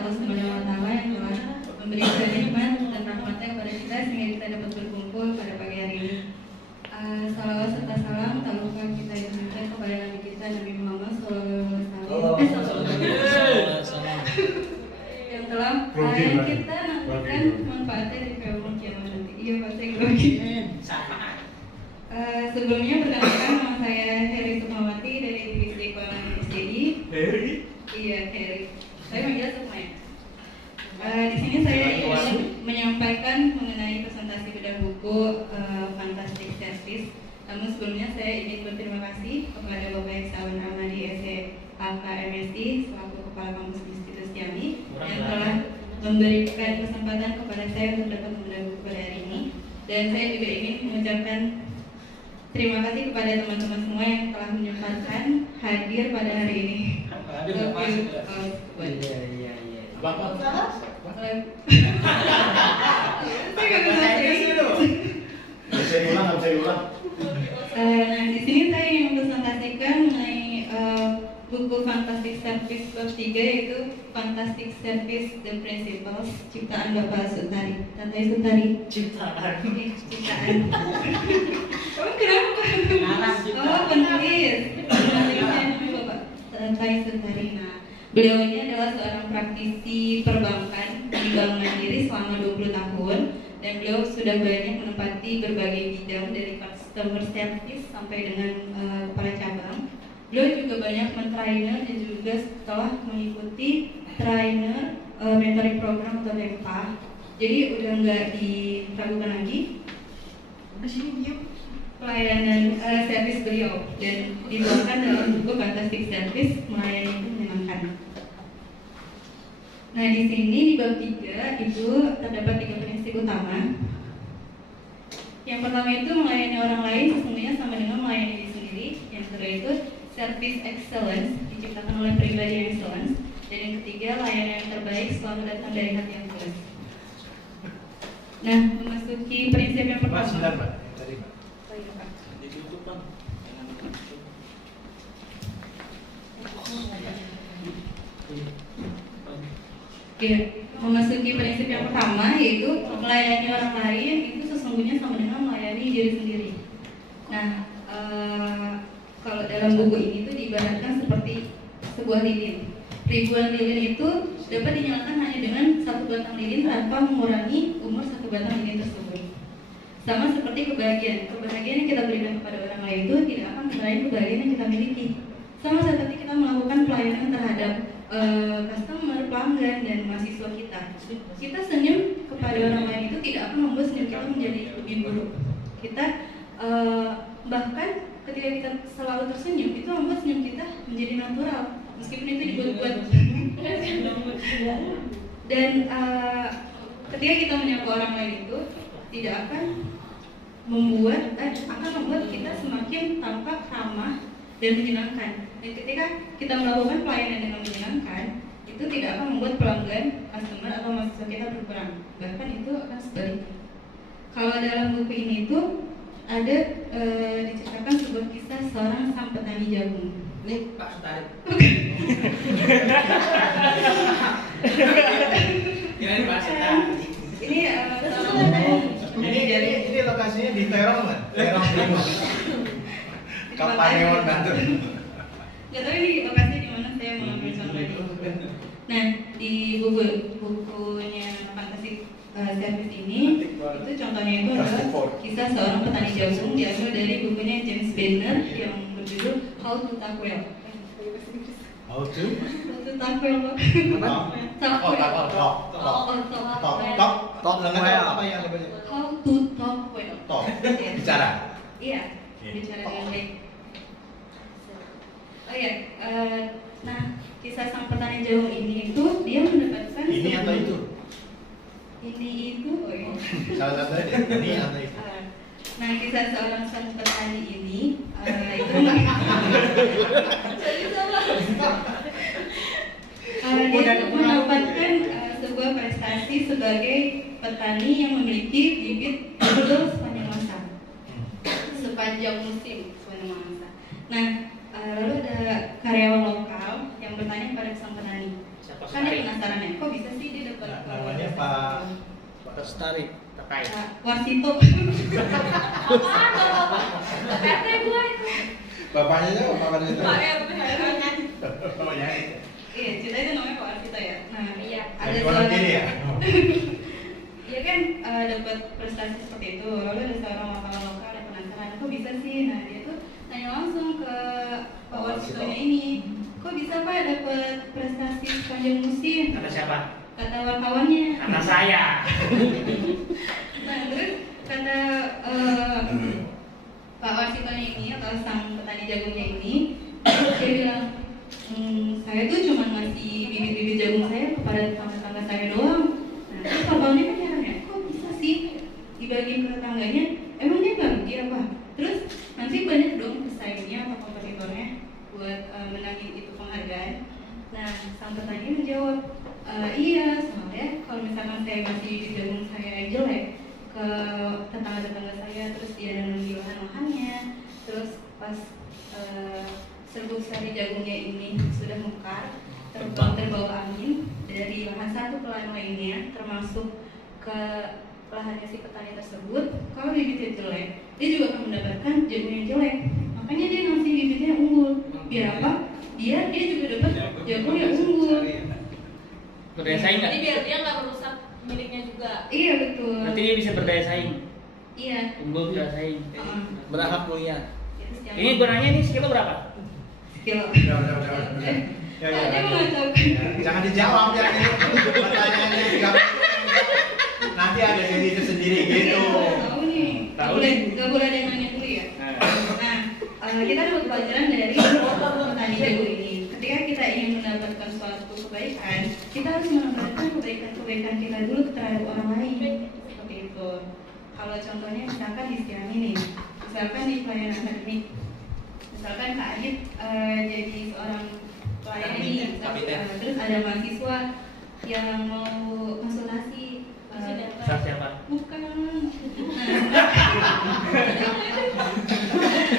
Allah Subhanahu wa Ta'ala yang telah memberikan nikmat dan rahmatnya kepada kita sehingga kita dapat berkumpul pada pagi hari ini. Salawat serta salam tak lupa kita berikan kepada Nabi kita Nabi Muhammad SAW yang telah kita nantikan manfaatnya di film kiamat nanti. Iya pasti grogi. Sebelumnya perkenalkan nama saya Heri Sukmawati dari Divisi Ekonomi SDI. Heri? Iya Heri. Saya manggil Sukma ya. Di sini saya ingin menyampaikan mengenai presentasi bedah buku Fantastic Service. Namun sebelumnya saya ingin berterima kasih kepada Bapak Iksawan Ramadi SEAKMSI selaku Kepala Kampus Institut Ciami yang telah memberikan kesempatan kepada saya untuk dapat membedah buku pada hari ini. Dan saya juga ingin mengucapkan terima kasih kepada teman-teman semua yang telah menyempatkan hadir pada hari ini. Iya. Bapak salah? Saya nggak bisa ulang. Nah, di sini saya ingin mempresentasikan mengenai buku Fantastic Service bab 3 yaitu Fantastic Service The Principles ciptaan Bapak Sutari. Tantai Sutari. Ciptaan. Oh, kenapa? Oh, penulis. Penulisnya namanya Bapak Tantai Sutari. Nah, beliau ini adalah seorang praktisi perbankan di Bank Mandiri selama 20 tahun dan beliau sudah banyak menempati berbagai bidang dari customer service sampai dengan kepala cabang. Beliau juga banyak men-trainer dan juga setelah mengikuti trainer mentoring program atau MEMPA. Jadi udah nggak diragukan lagi pelayanan servis beliau dan dibawakan dalam buku Fantastic Service melayani itu menyenangkan. Nah di sini di bab 3 itu terdapat 3 prinsip utama. Yang pertama itu melayani orang lain sesungguhnya sama dengan melayani diri sendiri. Yang kedua itu service excellence diciptakan oleh pribadi yang excellence. Dan yang ketiga layanan yang terbaik selalu datang dari hati yang tulus. Nah memasuki prinsip yang pertama. Sebentar, Mbak. Tadi, Mbak. Ditutup, Bang. Ya, memasuki prinsip yang pertama yaitu melayani orang lain itu sesungguhnya sama dengan melayani diri sendiri. Nah, kalau dalam buku ini itu diibaratkan seperti sebuah lilin. Ribuan lilin itu dapat dinyalakan hanya dengan satu batang lilin tanpa mengurangi umur satu batang lilin tersebut. Sama seperti kebahagiaan yang kita berikan kepada orang lain itu tidak akan meraih kebahagiaan yang kita miliki. Sama seperti kita melakukan pelayanan terhadap customer, pelanggan, dan mahasiswa kita. Kita senyum kepada orang lain itu tidak akan membuat senyum kita menjadi lebih buruk. Kita bahkan ketika kita selalu tersenyum itu membuat senyum kita menjadi natural meskipun itu dibuat-buat. Dan ketika kita menyapa orang lain itu tidak akan membuat kita semakin tampak ramah dan menyenangkan. Dan ketika kita melakukan pelayanan dengan menyenangkan, itu tidak akan membuat pelanggan, customer atau mahasiswa kita berkurang. Bahkan itu akan sebaliknya. Kalau dalam buku ini itu ada diceritakan sebuah kisah seorang sang petani jagung. Ini Pak Sutari. Ini Pak Sutari. Ini seorang petani. Ini lokasinya di Terong, Mbak. Terong Timur. Kapanewon Banten. Gak tahu ini lokasi di mana saya mengambil contoh itu. Nah di bukunya Fantastic Service ini itu contohnya itu adalah kisah seorang petani jagung diambil dari bukunya James Banner yang berjudul How to Tuck Well. How to Tuck Well. Talk apa yang lebih? How to Talk Well. Talk. Bicara. Iya, bicara dengan baik. Oh ya, nah kisah sang petani jagung ini itu dia mendapatkan Ini atau itu? Ini itu, oh ya. Salah satu aja. Ini atau itu? Nah kisah seorang sang petani ini itu dia mendapatkan sebuah prestasi sebagai petani yang memiliki bibit telur sepanjang masa, sepanjang musim sepanjang masa. Nah lalu ada karyawan lokal yang bertanya pada sang petani, kan dia penasaran penasaran ya, kok bisa sih dia dapat Namanya Pak Lestari terkait. Warsito. RT gue itu. bapaknya siapa? Bapaknya itu. Pak RT. Bapaknya itu. Iya, cerita itu namanya Pak Warsito ya. Nah, Iya. ada Dari orang kiri ya? Iya kan dapat prestasi seperti itu. Lalu ada seorang wartawan lokal yang penasaran, kok bisa sih? Nah, dia tuh tanya langsung ke Pak Warsitonya ini, kok bisa Pak dapat prestasi sepanjang musim? Kata siapa? Kata wartawannya. Kata saya. Nah, terus kata Pak Warsitonya ini atau sang petani jagungnya ini, dia bilang, saya tuh cuma ngasih bibit-bibit jagung saya kepada tetangga-tetangga saya doang. Nah, terus bapaknya kan heran ya, kok bisa sih dibagiin ke tetangganya? Emang dia nggak rugi apa? Terus nanti banyak dong pesaingnya atau kompetitornya buat menangin itu penghargaan. Nah, sang petani menjawab, iya, soalnya kalau misalkan saya ngasih bibit jagung saya jelek ke tetangga-tetangga saya, terus dia nanam di lahan-lahannya, terus pas serbuk sari jagungnya ini sudah mekar, terbawa angin dari lahan satu ke lahan lainnya, termasuk ke lahannya si petani tersebut. Kalau bibitnya jelek, dia juga akan mendapatkan jagung yang jelek. Makanya dia ngasih bibitnya yang unggul. Biar apa? Biar dia juga dapat jagung yang unggul. Berdaya saing nggak? Jadi biar dia nggak merusak miliknya juga. Iya betul. Berarti dia bisa berdaya saing. Iya. Unggul berdaya saing. Berhak mulia. Ini gue nanya nih sekilo berapa? Kilo. Udah. Ya, Dia mengacaukan. Jangan dijawab ya gitu. Pertanyaannya dijawab. Nanti ada diri sendiri gitu. Tahu nih. Tahu Gak boleh ada yang nanya dulu ya. Nah, kita dapat pelajaran dari petani jagung ini. Ketika kita ingin mendapatkan suatu kebaikan, kita harus menempatkan kebaikan kita dulu terhadap orang lain. Seperti itu. Kalau contohnya misalkan di Istiani nih, misalkan di pelayanan akademik, misalkan Kak Adit jadi seorang pelayan nih, terus ada mahasiswa yang mau konsultasi. Saat siapa? Bukan. Nah,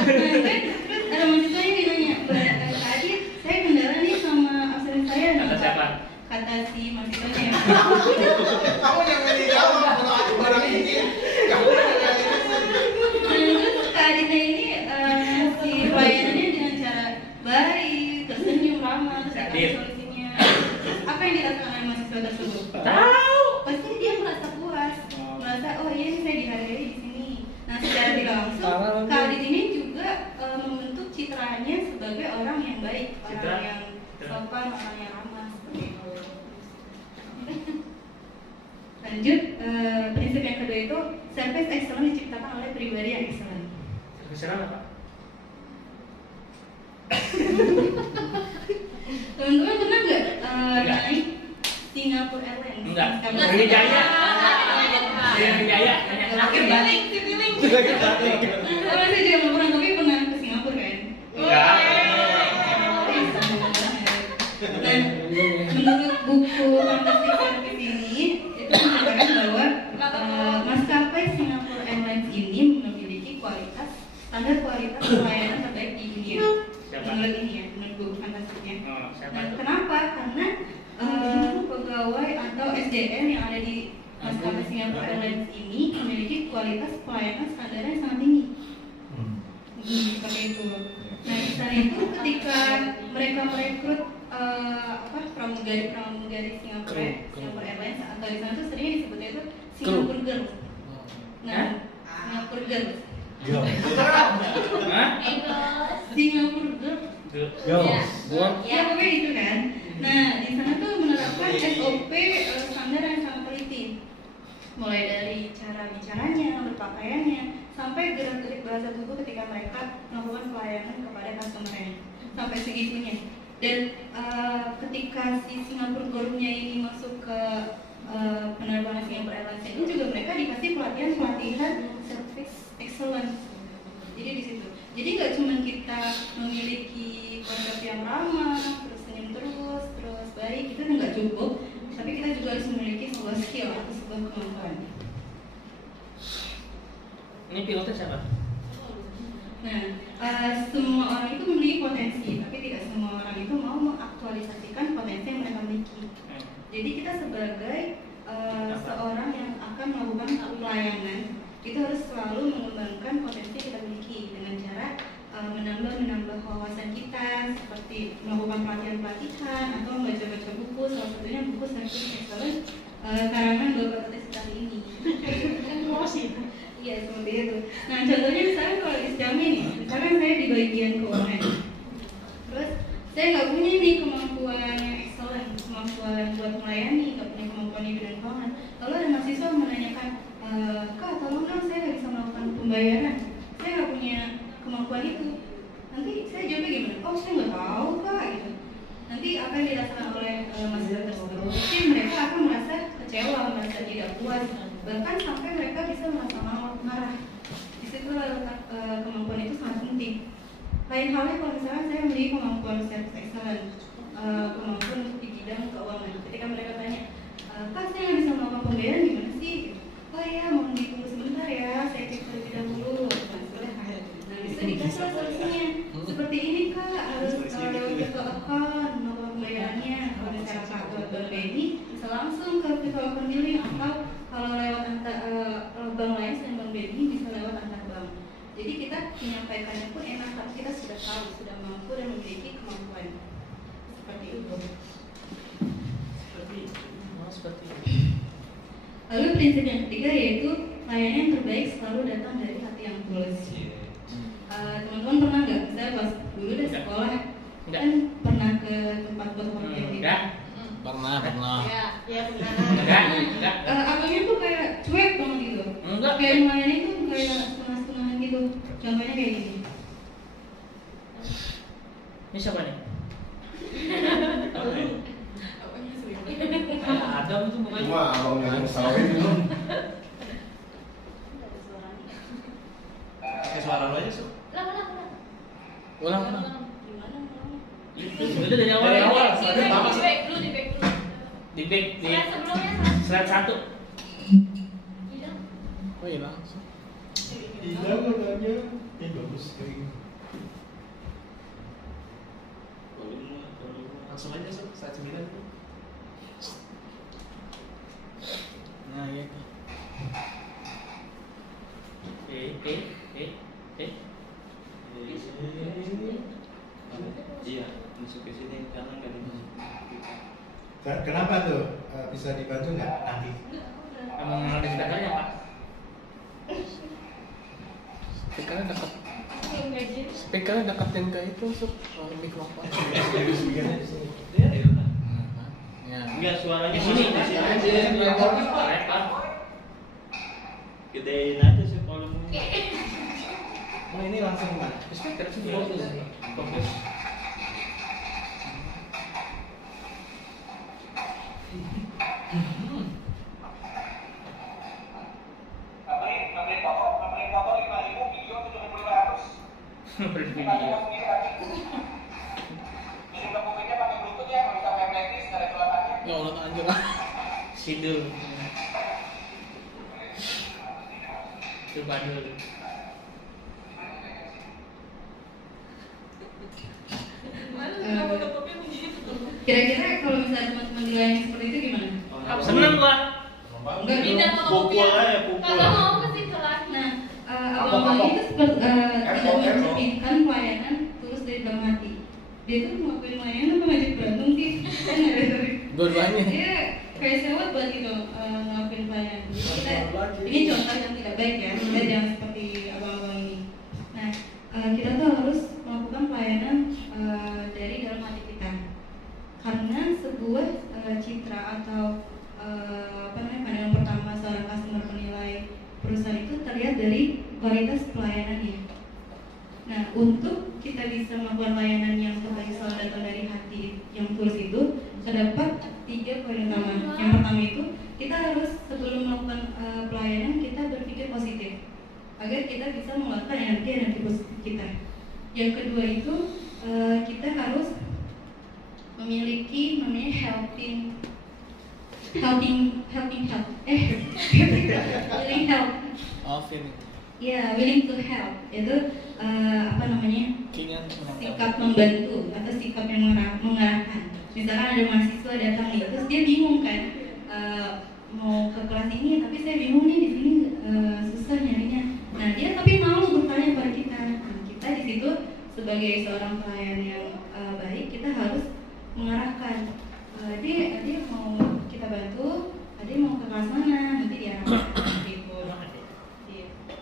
terus ada mahasiswa yang nanya, Kak Adit, saya kendala nih sama absen saya. Kata siapa? Kata si mahasiswanya. Kamu jangan dijawab kalau aku orang ini. Kamu jangan Terus Kak Aditnya ini si pelayanannya dengan cara baik, tersenyum, ramah, terus ada solusinya. Apa yang dirasakan oleh mahasiswa tersebut? Tahu. Pasti dia merasa puas, merasa oh iya saya dihargai di sini. Nah secara tidak langsung Kak Adit ini juga membentuk citranya sebagai orang yang baik, orang yang sopan, orang yang ramah seperti itu. Lanjut, prinsip yang kedua itu service excellent diciptakan oleh pribadi yang excellent. Misalnya apa? Teman-teman pernah nggak naik Singapore Airlines? Enggak. Maskapai Sriwijaya. Sriwijaya. Akhir balik, Citylink. Oh, saya juga nggak pernah, tapi pernah ke Singapura kan? Enggak. Nah, menurut buku Fantastic Service ini itu menyatakan bahwa maskapai Singapore Airlines ini memiliki standar kualitas pelayanan terbaik di dunia. Menurut ini ya, menurut buku Fantasticnya. Nah, kenapa? Karena pegawai atau SDM yang ada di maskapai Singapore Airlines ini memiliki kualitas pelayanan standar yang sangat tinggi. Seperti itu. Nah, di sana itu ketika mereka merekrut pramugari Singapore Airlines atau di sana tuh seringnya disebutnya itu Singapore Girls. Nah, Singapore Girls. Singapore Girls. Ya pokoknya itu kan. Nah, di sana tuh menerapkan SOP standar yang sangat teliti. Mulai dari cara bicaranya, berpakaiannya, sampai gerak-gerik bahasa tubuh ketika mereka melakukan pelayanan kepada customer-nya. Sampai segitunya. Dan ketika si Singapore Girls-nya ini masuk ke penerbangan Singapore Airlines ini juga mereka dikasih pelatihan service excellence. Jadi di situ. Jadi nggak cuma kita memiliki konsep yang ramah, terus senyum terus baik, itu nggak cukup. Tapi kita juga harus memiliki sebuah skill atau sebuah kemampuan. Ini pilotnya siapa? Nah, semua orang itu memiliki potensi, tapi tidak semua orang itu mau mengaktualisasikan potensi yang mereka miliki. Jadi kita sebagai seorang yang akan melakukan pelayanan itu harus selalu mengembangkan potensi yang kita miliki dengan cara menambah wawasan kita seperti melakukan pelatihan atau membaca buku, salah satunya buku Serving Excellence karangan Bapak Tetes ini. Iya seperti itu. Nah contohnya misalnya kalau di Jambi nih, misalnya saya di bagian keuangan, terus saya nggak punya nih kemampuan yang excellent, kemampuan buat melayani, nggak punya kemampuan di bidang keuangan. Lalu ada mahasiswa menanyakan, Kak tolong dong saya nggak bisa melakukan pembayaran, saya nggak punya kemampuan itu. Nanti saya jawabnya gimana? Oh saya nggak tahu Kak gitu. Nanti akan dirasakan oleh mahasiswa tersebut. Mungkin mereka akan merasa kecewa, merasa tidak puas, bahkan sampai mereka bisa merasa marah. Di situ kemampuan itu sangat penting. Lain halnya kalau misalnya saya memiliki kemampuan service excellent, kemampuan untuk di bidang keuangan. Ketika mereka tanya, Kak saya nggak bisa melakukan pembayaran gimana sih? Oh ya, mohon ditunggu sebentar ya, saya cek terlebih dahulu. Nah, bisa dikasih solusinya. Seperti ini Kak, harus lewat virtual account, melakukan pembayarannya. Kalau misalnya Kak lewat Bank BNI, bisa langsung ke virtual account billing, atau kalau lewat bank lain selain Bank BNI bisa lewat antar bank. Jadi kita menyampaikannya pun enak, tapi kita sudah tahu, sudah mampu dan memiliki kemampuan. Seperti itu. Seperti itu. Lalu prinsip yang ketiga yaitu layanan yang terbaik selalu datang dari hati yang tulus. Teman-teman pernah nggak, misalnya pas dulu di sekolah kan pernah ke tempat buat penelitian gitu? Pernah. Ya benar. Enggak. Abangnya tuh kayak cuek banget gitu. Enggak. Kayak melayani tuh kayak setengah-setengahan gitu. Contohnya kayak gini. Ini siapa nih? Ada itu bukan? Cuma abangnya yang salawin belum. Kayak suara lo aja, Su. Ulang. Gimana? Itu dari awal. Dari awal. Di back dulu. Di back di Slide sebelumnya. slide 1. Oh iya langsung. Hilang orangnya. Bagus kering. Langsung aja, Su. Slide 9 dulu. Nah iya. Iya, masuk ke sini karena nggak dimasukin. Kenapa tuh? Bisa dibantu nggak nanti? Emang ada sebenarnya Pak? Speakernya deketin ke itu untuk mikrofon. Iya, di mana? Ya. Enggak, suaranya Di sini. di sini aja. Gedein aja sih volumenya. Nah ini langsung mana? Speaker sih fokus. Bervideo. Ya Allah anjir. Sidul. Coba dulu. Kira-kira kalau misalnya teman-teman dilayani seperti itu gimana? Seneng gua. Enggak dong. Pindah ke Pukul aja, pukul. Kalau mau pasti ke lagi. Nah, abang-abang itu seperti tidak mencerminkan pelayanan tulus dari dalam hati. Dia tuh ngelakuin pelayanan apa ngajak berantem sih? Kan ada. Dua-duanya. Dia kayak sewot buat gitu ngelakuin pelayanan. Jadi ini contoh yang tidak baik ya. Kita jangan seperti abang-abang ini. Nah, kita tuh harus melakukan pelayanan dari dalam hati kita. Karena sebuah citra atau pandangan pertama seorang customer menilai perusahaan itu terlihat dari kualitas pelayanannya. Nah, untuk kita bisa melakukan layanan yang terbaik selalu datang dari hati yang tulus itu, terdapat 3 poin utama. Yang pertama itu, kita harus sebelum melakukan pelayanan kita berpikir positif agar kita bisa mengeluarkan energi positif kita. Yang kedua itu, kita harus memiliki namanya willing help. Off ini. Ya, willing to help itu sikap membantu atau sikap yang mengarahkan. misalkan ada mahasiswa datang nih, terus dia bingung kan, mau ke kelas ini, tapi saya bingung nih di sini susah nyarinya. Nah dia tapi malu bertanya pada kita. Nah, kita di situ sebagai seorang pelayan yang baik, kita harus mengarahkan. Dia mau kita bantu, dia mau ke kelas mana, nanti diarahkan gitu.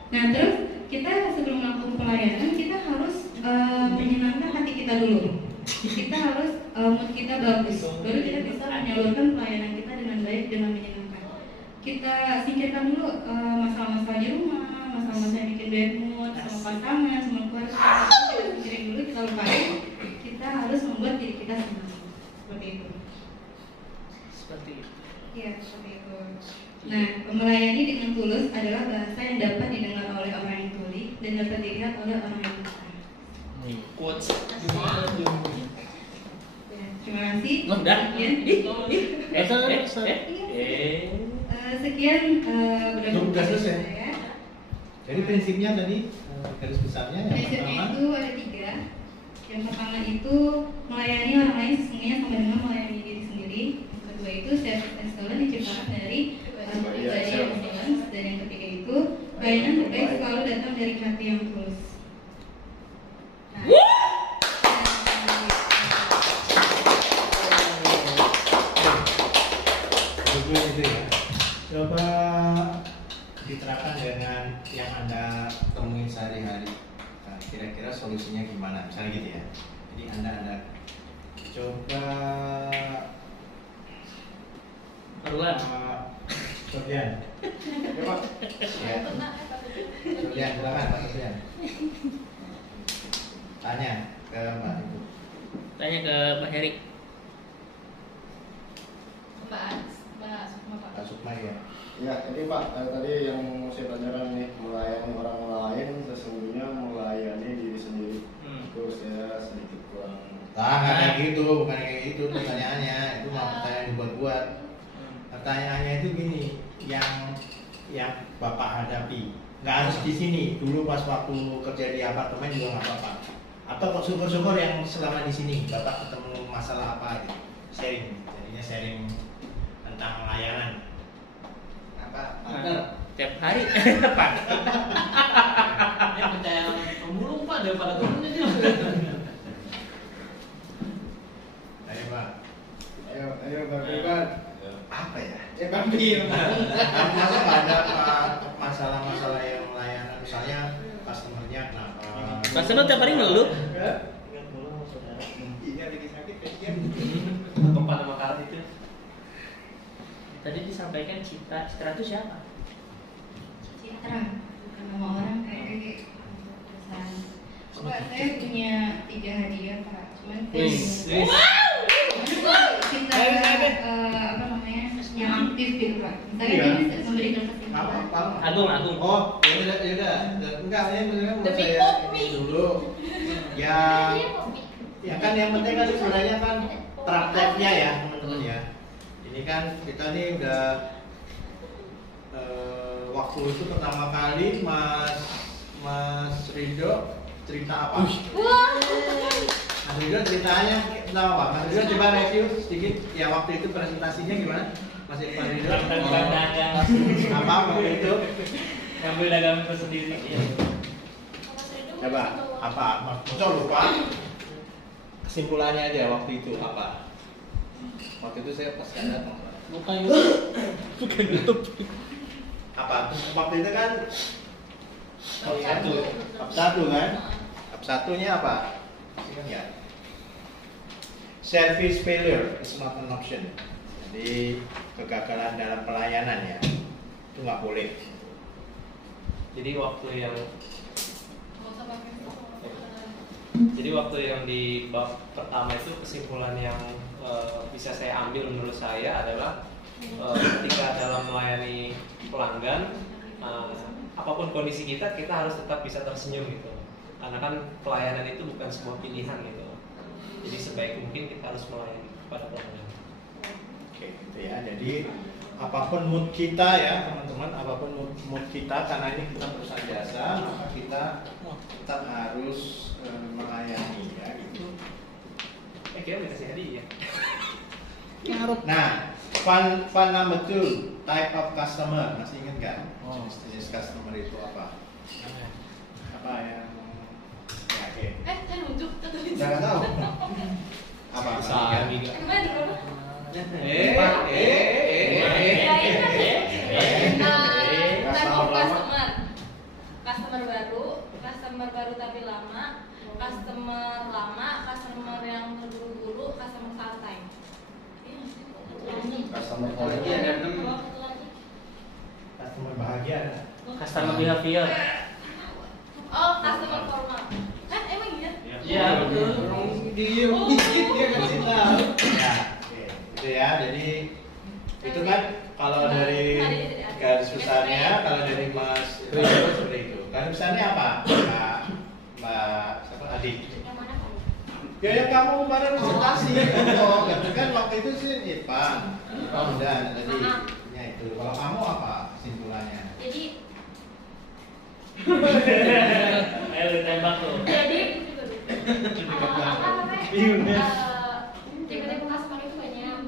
Nah terus kita sebelum melakukan pelayanan, kita harus menyenangkan hati kita dulu. Kita harus mood kita bagus, baru kita bisa menyalurkan pelayanan kita dengan baik, dengan menyenangkan. Kita singkirkan dulu masalah-masalah di rumah, masalah-masalah yang bikin bad mood, sama pasangan, sama keluarga. Kita singkirin dulu, kita lupain. Kita harus membuat diri kita senang. Seperti itu. Seperti itu. Iya, seperti itu. Nah, melayani dengan tulus adalah bahasa yang dapat didengar oleh orang yang tuli dan dapat dilihat oleh orang yang besar. Quotes. Ya, terima kasih. Udah. Sekian Udah selesai. saya. Jadi prinsipnya tadi garis besarnya yang Prinsipnya pertama itu ada 3. Yang pertama itu melayani orang lain sesungguhnya sama dengan melayani diri sendiri. Yang kedua itu service excellence diciptakan dari pribadi yang excellence. Dan yang ketiga itu pelayanan terbaik selalu datang dari hati yang tulus. itu ya. Coba diterapkan dengan yang Anda temuin sehari-hari. Nah, kira-kira solusinya gimana? Misalnya gitu ya. Jadi Anda coba Arulan. Sofian. Coba. Ya. Sofian, silakan Pak Sofian. Tanya ke Mbak Ibu. Tanya ke Pak Heri. Pak Sukma ya. Ya, jadi Pak, tadi yang mau saya tanyakan nih, melayani orang lain sesungguhnya melayani diri sendiri. Terus saya sedikit kurang. Nggak kayak gitu, bukan kayak gitu pertanyaannya. Itu mah pertanyaan dibuat-buat. Pertanyaannya itu gini, yang Bapak hadapi. Nggak harus di sini. Dulu pas waktu kerja di apartemen juga nggak apa-apa. Atau kok syukur-syukur yang selama di sini Bapak ketemu masalah apa gitu. Sharing, jadinya sharing tentang layanan. Apa? Tiap hari. Pak. Dia percaya pemulung Pak daripada temennya dia. Ayo Pak. Ayo Bang Iban. Apa ya? Bang Bil. Masa nggak ada masalah-masalah yang layanan, misalnya customernya kenapa? Customer tiap hari ngeluh. Ingat mulu saudara. Ini lagi sakit kayaknya. Tempat nama kali itu. Tadi disampaikan Citra. Citra itu siapa? Citra, bukan nama orang kayak perusahaan. Pak, saya punya 3 hadiah Pak. Cuman saya kita apa namanya yang aktif gitu Pak. Misalnya Iya. dia bisa memberikan kesimpulan. Apa? Agung. Oh, ya udah. Enggak, ini sebenarnya mau Demi saya kopi. ini dulu. Ya kan yang penting kan sebenarnya kan prakteknya ya teman-teman ya. Ini kan kita nih udah waktu itu pertama kali Mas Rido cerita apa? Mas Rido ceritanya tentang apa? Mas Rido coba review sedikit ya waktu itu presentasinya gimana? Mas Rido apa waktu itu? Ngambil dagang itu sendiri. Coba apa? Mas lupa? Kesimpulannya aja waktu itu apa? Waktu itu saya pas datang. Bukan YouTube. Bukan YouTube. Apa? Waktu itu kan satu kan? Satunya apa? Ingat nggak? Service failure is not an option. Jadi kegagalan dalam pelayanan ya itu nggak boleh. Jadi waktu yang di bab pertama itu kesimpulan yang bisa saya ambil menurut saya adalah ketika dalam melayani pelanggan, apapun kondisi kita harus tetap bisa tersenyum gitu. Karena kan pelayanan itu bukan sebuah pilihan gitu. Jadi sebaik mungkin kita harus melayani kepada pelanggan. Oke, gitu ya. Jadi apapun mood kita ya teman-teman, apapun mood kita karena ini kita perusahaan jasa, maka kita tetap harus melayani ya gitu. Kira-kira dikasih hadiah. Nah, fun number 2, type of customer. Masih ingat nggak? Jenis customer itu apa? Apa yang ya, oke. Saya nunjuk atau Jangan tahu. Apa? Sabi Masih nggak? Kemarin di mana? Customer baru, customer baru tapi lama, customer lama, customer yang terburu-buru, customer santai. Customer Lagi quality. ada 6. customer bahagia ada. Customer behavior. Oh, customer formal. Emang iya? Iya, betul. Diem dikit dia kasih tahu. Ya, oke. Itu ya. Jadi itu kan kalau dari garis besarnya, kalau dari Mas Rizal seperti itu. Garis besarnya apa? Mbak siapa? Adik. Yang mana kamu? Ya yang kamu kemarin presentasi. Oh, gitu kan waktu itu sih IPA. Oh, udah tadi. Ya itu. Kalau kamu apa kesimpulannya? Jadi Ayo ditembak tuh. apa namanya? Tipe-tipe customer itu banyak.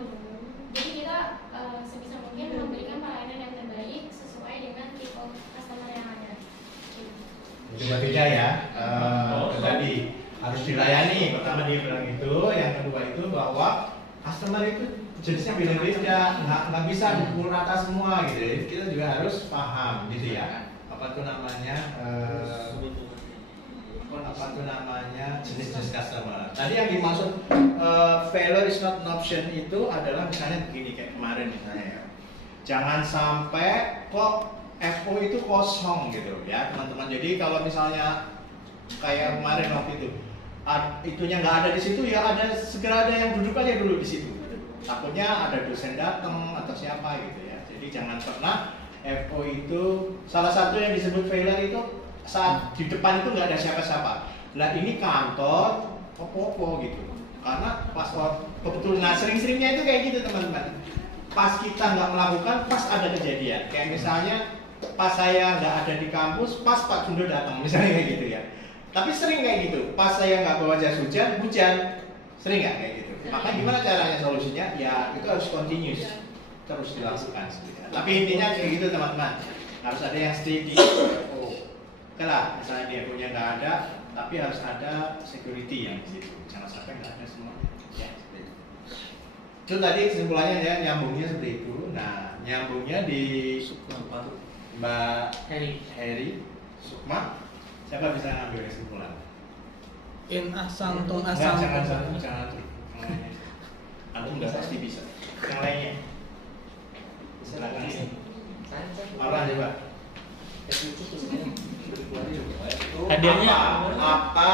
Jadi kita sebisa mungkin memberikan pelayanan yang terbaik sesuai dengan tipe customer yang ada. Coba beda ya. Tadi harus dilayani. Pertama dia bilang itu, yang kedua itu bahwa customer itu jenisnya beda-beda, nggak bisa pukul rata semua gitu. Jadi kita juga harus paham gitu ya. Apa tuh namanya? Jenis-jenis customer. Tadi yang dimaksud failure is not an option itu adalah misalnya begini kayak kemarin misalnya ya. Jangan sampai kok FO itu kosong gitu ya teman-teman. Jadi kalau misalnya kayak kemarin waktu itu itunya nggak ada di situ ya segera ada yang duduk aja dulu di situ. Takutnya ada dosen datang atau siapa gitu ya. Jadi jangan pernah FO itu salah satu yang disebut failure itu saat di depan itu nggak ada siapa-siapa. Nah ini kantor opo-opo gitu. Karena pas kebetulan nah sering-seringnya itu kayak gitu teman-teman. Pas kita nggak melakukan, pas ada kejadian. Kayak misalnya pas saya nggak ada di kampus, pas Pak Jundo datang misalnya kayak gitu ya. Tapi sering kayak gitu. Pas saya nggak bawa jas hujan, sering nggak kayak gitu. Maka gimana caranya solusinya? Ya itu harus continuous, terus dilakukan. Tapi intinya kayak gitu teman-teman. Harus ada yang steady. Oke lah, misalnya dia punya nggak ada, tapi harus ada security yang di situ. Jangan sampai nggak ada semuanya. Ya, seperti itu. Itu tadi kesimpulannya ya, nyambungnya seperti itu. Nah, nyambungnya di Mbak Heri Sukma. Siapa bisa ngambil kesimpulan? In asang tung Enggak, asang. jangan. Antum nggak pasti bisa. Yang lainnya. Silakan. Orang coba. Hadiahnya apa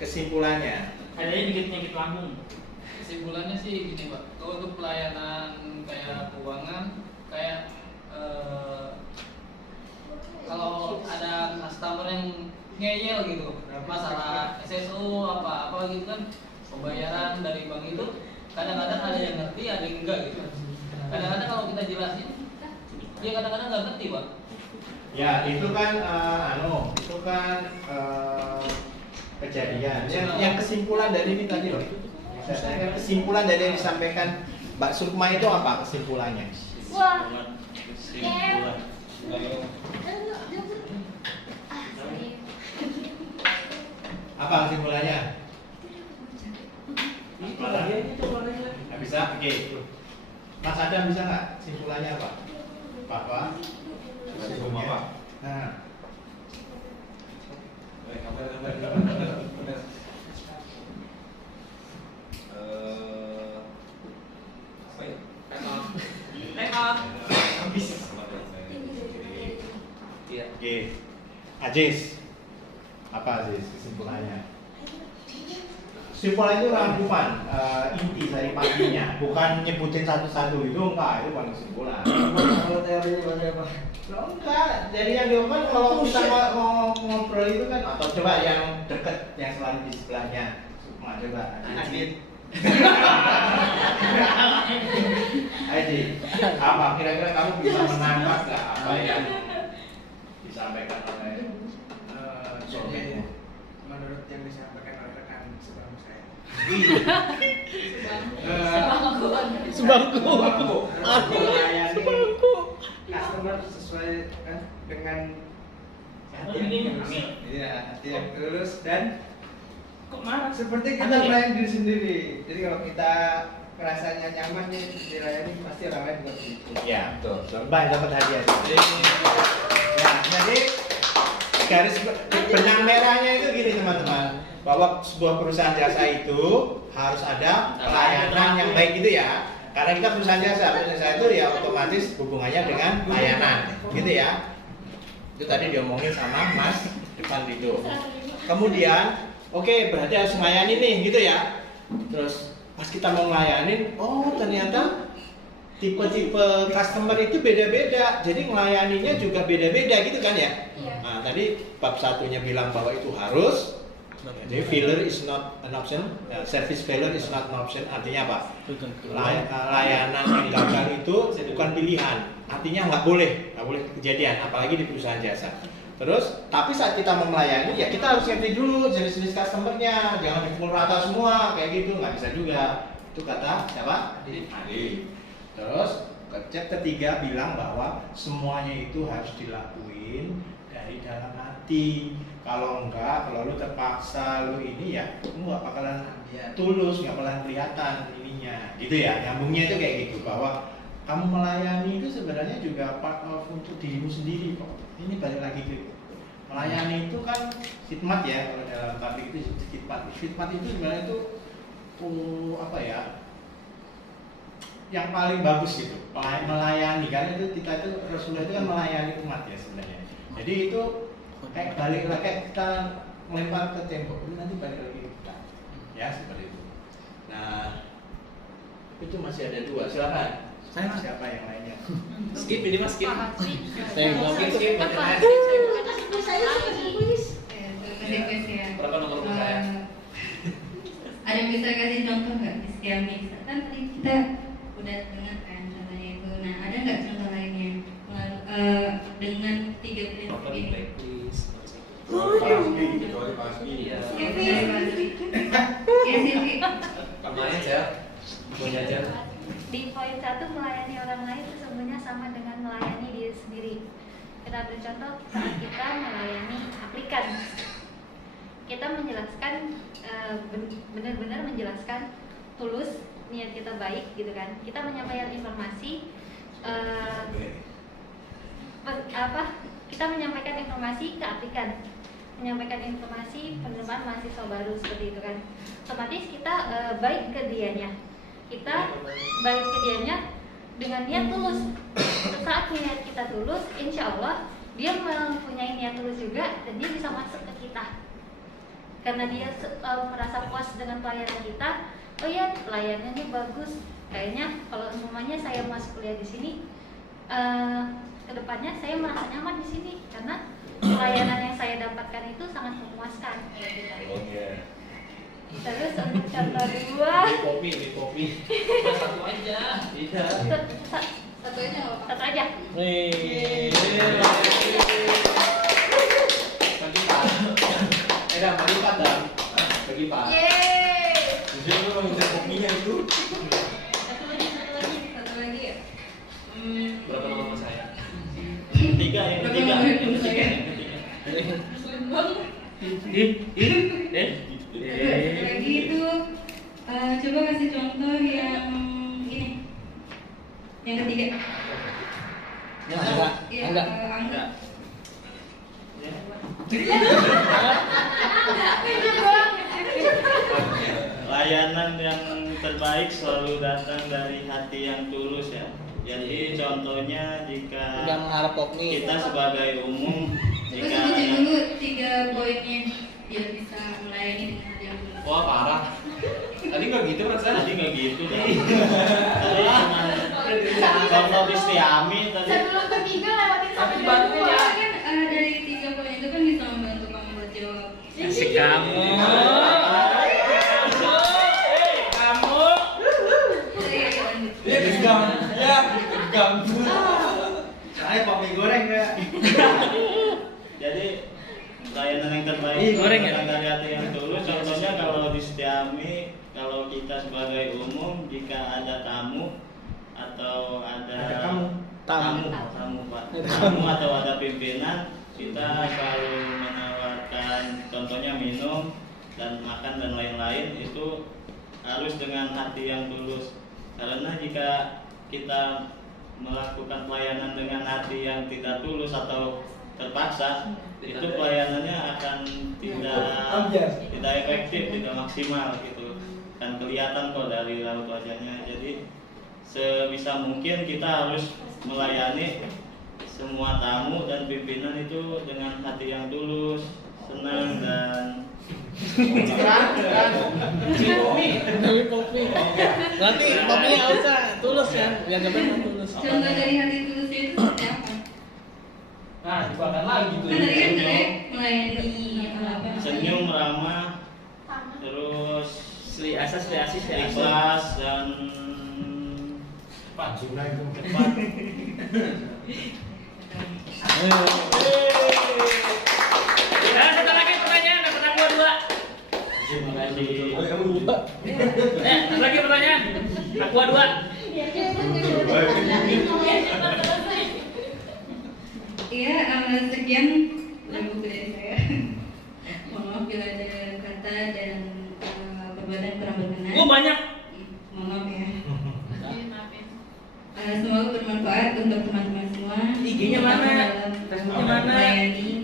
kesimpulannya? hadiahnya dikit-dikit lambung. Kesimpulannya sih gini Pak, kalau untuk pelayanan kayak keuangan, kayak kalau ada customer yang ngeyel gitu, masalah SSO apa gitu kan, pembayaran dari bank itu kadang-kadang ada yang ngerti, ada yang enggak gitu. Kadang-kadang kalau kita jelasin, dia kadang-kadang nggak ngerti Pak. Ya itu kan kejadian. Yang kesimpulan dari ini tadi loh. Yang kesimpulan dari yang disampaikan Mbak Sukma itu apa kesimpulannya? Wah, Apa kesimpulannya? Nggak bisa? Oke. Mas Adam bisa nggak? Kesimpulannya apa? Apa? Kesimpulannya? Nah. Oke. Ajis. Apa Ajis kesimpulannya? Kesimpulan itu rangkuman, inti dari paginya, bukan nyebutin satu-satu itu enggak, itu bukan kesimpulan. Kalau teorinya berarti apa? Loh, enggak, dari yang diomongkan kalau kita ngobrol itu kan atau coba yang deket, yang selalu di sebelahnya, Sukma coba. Adit. Adit, apa kira-kira kamu bisa menangkap nggak apa yang disampaikan oleh Soleh? Menurut yang disampaikan oleh rekan sebelum saya, Sebangku. Melayani Sebangku. customer sesuai dengan hati yang tulus. Iya, hati yang tulus dan Kok marah? seperti kita Ada ya? melayani diri sendiri. Jadi kalau kita rasanya nyaman nih dilayani, pasti orang lain juga begitu. Ya, betul. Coba dapat hadiah. Ya, jadi garis benang merahnya itu gini teman-teman, bahwa sebuah perusahaan jasa itu harus ada pelayanan yang baik gitu ya. Karena kita perusahaan jasa itu ya otomatis hubungannya dengan layanan, gitu ya. Itu tadi diomongin sama Mas depan itu. Kemudian, oke, berarti harus melayani nih, gitu ya. Terus pas kita mau ngelayanin, oh ternyata tipe-tipe customer itu beda-beda, jadi melayaninya juga beda-beda gitu kan ya. Iya. Nah, tadi bab satunya bilang bahwa itu harus, jadi failure is not an option, service failure is not an option, artinya apa? Layanan yang gagal itu bukan pilihan, artinya nggak boleh kejadian, apalagi di perusahaan jasa. Terus, tapi saat kita mau melayani, ya kita harus ngerti dulu jenis-jenis customernya, jangan dipukul rata semua, kayak gitu, nggak bisa juga. Itu kata siapa? Adi. Terus, cek ketiga bilang bahwa semuanya itu harus dilakuin dari dalam hati. Kalau enggak, kalau lu terpaksa, lu ini ya, lu nggak bakalan tulus, nggak bakalan kelihatan ininya, gitu ya. Nyambungnya itu kayak gitu, bahwa kamu melayani itu sebenarnya juga part of untuk dirimu sendiri kok. Ini balik lagi ke melayani itu kan khidmat ya, kalau dalam tablik itu khidmat. Khidmat itu sebenarnya itu apa ya? Yang paling bagus gitu, melayani, karena itu kita itu Rasulullah itu kan melayani umat ya sebenarnya. Jadi itu kayak balik lagi, kayak kita melempar ke tembok itu nanti balik lagi ke kita, ya seperti itu. Nah, itu masih ada dua, silakan. Siapa yang lainnya? Skip ini mas, skip. Saya bilang Skip. Berapa nomor buku saya? Ada yang bisa kasih contoh nggak di Xiaomi? Kan tadi kita udah dengar kan contohnya itu. Nah, ada nggak contoh lainnya dengan 3 prinsip ini? Kecuali pasti. Iya. Ya sih. Kemarin saya mau jajan. Di poin 1, melayani orang lain sesungguhnya sama dengan melayani diri sendiri. Kita ambil contoh saat kita melayani aplikan. Kita menjelaskan, benar-benar menjelaskan tulus, niat kita baik gitu kan. Kita menyampaikan informasi, kita menyampaikan informasi ke aplikan, menyampaikan informasi penerimaan mahasiswa baru seperti itu kan. Otomatis kita baik ke dianya. Kita baik ke dianya dengan niat tulus. Saat niat kita tulus, insya Allah dia mempunyai niat tulus juga dan dia bisa masuk ke kita. Karena dia merasa puas dengan pelayanan kita. Oh ya, pelayanannya bagus. Kayaknya kalau umpamanya saya masuk kuliah di sini, kedepannya saya merasa nyaman di sini karena pelayanan yang saya dapatkan itu sangat memuaskan. Terus untuk contoh 2, Di kopi. Satu aja. Tidak. Satu aja nggak apa-apa. satu aja. Bagi Pak. Bagi Pak dan bagi Pak. Yeay. Jadi lu mau minta kopinya itu? Satu lagi ya. Berapa nomor saya? 3 yang ketiga. Lagi itu coba kasih contoh yang ini, yang ketiga. Enggak. Angga. Layanan yang terbaik selalu datang dari hati yang tulus ya. Jadi contohnya jika Udah mengharap Popmi. kita sebagai umum Terus jika sebutin dulu 3 poinnya biar bisa melayani dengan hati yang tulus. Wah parah. Tadi nggak gitu perasaan. tadi nggak gitu dah. Tadi cuma contoh di Xiaomi tadi. Sebelum ketiga lewatin sampai Tapi ke bantu dua. ya. Kan dari 3 poin itu kan bisa membantu kamu buat jawab. Asik kamu. Kamu. Iya, lanjut. Ya gegam. Ya gegam. Saya pakai goreng ya. Jadi layanan yang terbaik Ih, goreng ya? datang dari hati yang tulus. Contohnya kalau di Xiaomi kalau kita sebagai umum jika ada tamu atau ada tamu atau ada pimpinan, kita selalu menawarkan contohnya minum dan makan dan lain-lain, itu harus dengan hati yang tulus. Karena jika kita melakukan pelayanan dengan hati yang tidak tulus atau terpaksa, itu pelayanannya akan tidak efektif, tidak maksimal gitu. Kan kelihatan kok dari raut wajahnya. Jadi sebisa mungkin kita harus melayani semua tamu dan pimpinan itu dengan hati yang tulus, senang dan kopi. Nanti kopinya nggak usah tulus ya, yang penting tulus. Contoh dari hati tulusnya itu seperti apa? Nah, dibakar lagi tuh. Kan tadi kan melayani apa? senyum, ramah, terus asas ikhlas dan Pak Juna itu cepat. Satu lagi pertanyaan, dapat aku dua. Terima kasih. Satu lagi pertanyaan, aku dua. Iya, sekian buku dari saya. Mohon maaf bila ada kata dan perbuatan kurang berkenan. Oh banyak. Mohon maaf ya. Semoga bermanfaat untuk teman-teman semua. IG-nya mana? Dalam Facebooknya mana? melayani